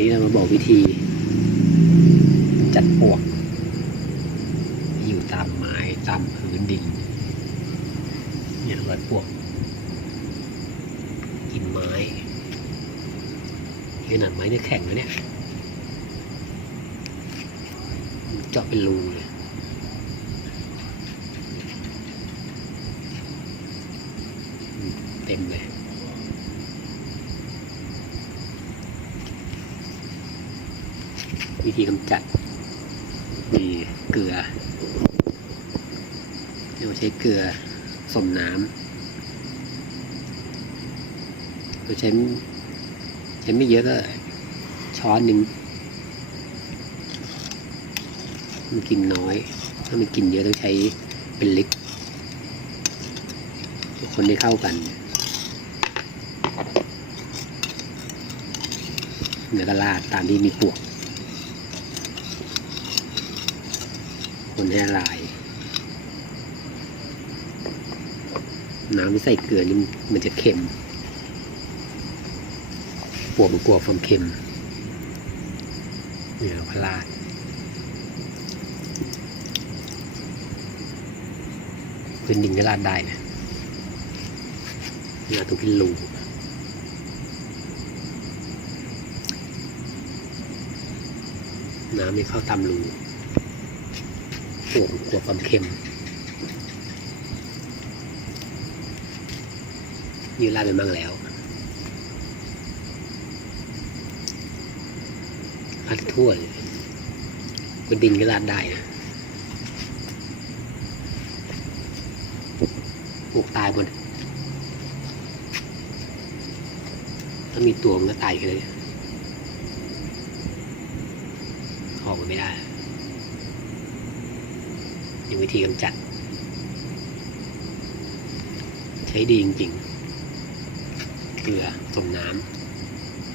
นี้เรามาบอกวิธี จัดปวก อยู่ตามไม้ตามพื้นดิน เนี่ยรอยปวก กินไม้ขนาดไม้เนี่ยแข็งแล้วเนี่ยเจาะเป็นรูเลยเต็มเลย วิธีกำจัดมีเกลือเราใช้เกลือสมน้ำเราใช้ใช้ไม่เยอะก็ช้อนหนึ่งมันกินน้อย ถ้ามันกินเยอะต้องใช้เป็นลิตรคนให้เข้ากันแล้วก็ราดตามที่มีปวก คนให้ละลาย น้ำที่ใส่เกลือนี่มันจะเค็มปวกมันกลัวความเค็มเนี่ยเราดพื้นดินก็ราดได้นะเนี่ยตรงที่รูน้ำไม่เข้าตามรู ปวดกลัวความเค็มนี่ราดไปบ้างแล้วราดทั่วเลยบนดินก็ราดได้นะปลูกตายหมดถ้ามีตัวมันก็ตายเลยออกมาไม่ได้ ยังวิธีกำจัด ใช้ดีจริงๆ เกลือต้มน้ำ